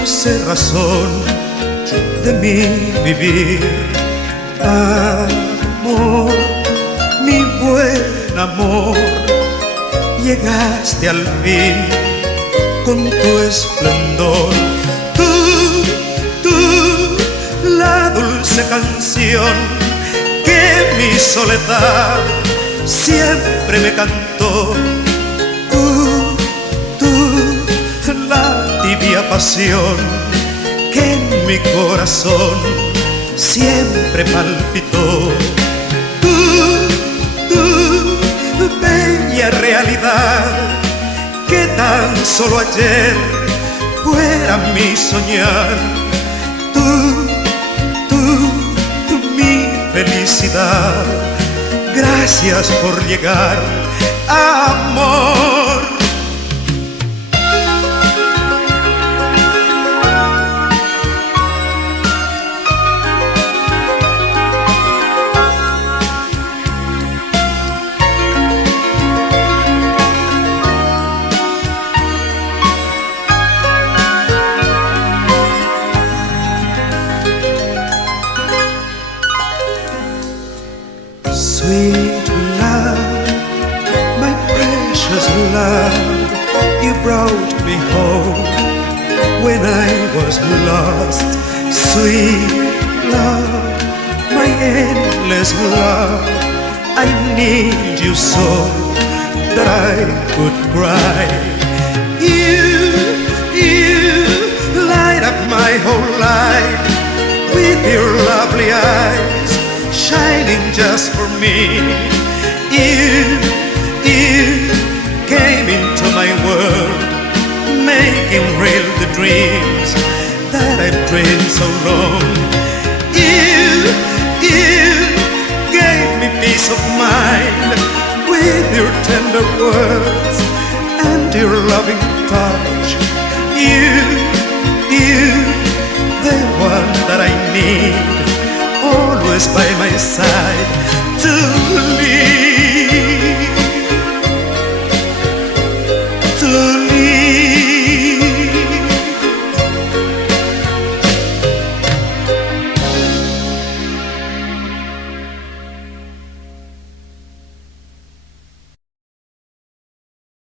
dulce razón de mi vivir. Amor, mi buen amor, llegaste al fin con tu esplendor. Tú, la dulce canción que mi soledad siempre me cantó. Tú, la tibia pasión que en mi corazón siempre palpitó. Tú, bella realidad que tan solo ayer fuera mi soñar. Tú, mi felicidad, gracias por llegar, amor. Sweet love, my precious love, you brought me home when I was lost. Sweet love, my endless love, I need you so that I could cry. You light up my whole life with your lovely eyes, shining just for me. You came into my world, making real the dreams that I've dreamed so long. You gave me peace of mind with your tender words and your loving touch. You, the one that I need, always by my side to